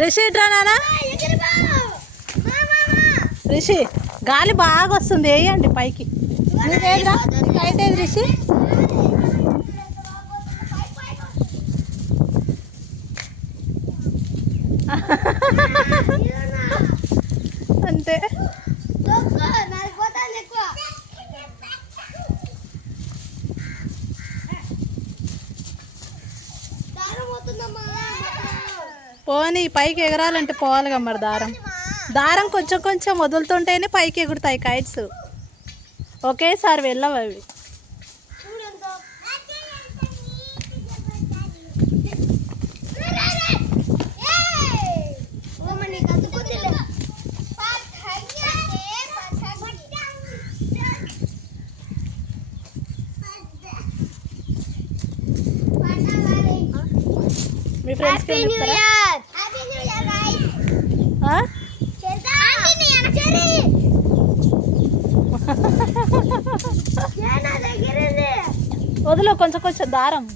రిషి ఇట్రా నానా. రిషి గాలి బాగా వస్తుంది వేయండి పైకి. నువ్వేదిరా రిషి? అంతే. పోనీ పైకి ఎగరాలంటే పోవాలిగా మరి దారం. దారం కొంచెం కొంచెం వదులుతుంటేనే పైకి ఎగురుతాయి కైట్స్. ఒకేసారి వెళ్ళవు అవి. మీ ఫ్రెండ్స్కి వదిలో కొంచెం కొంచెం దారం?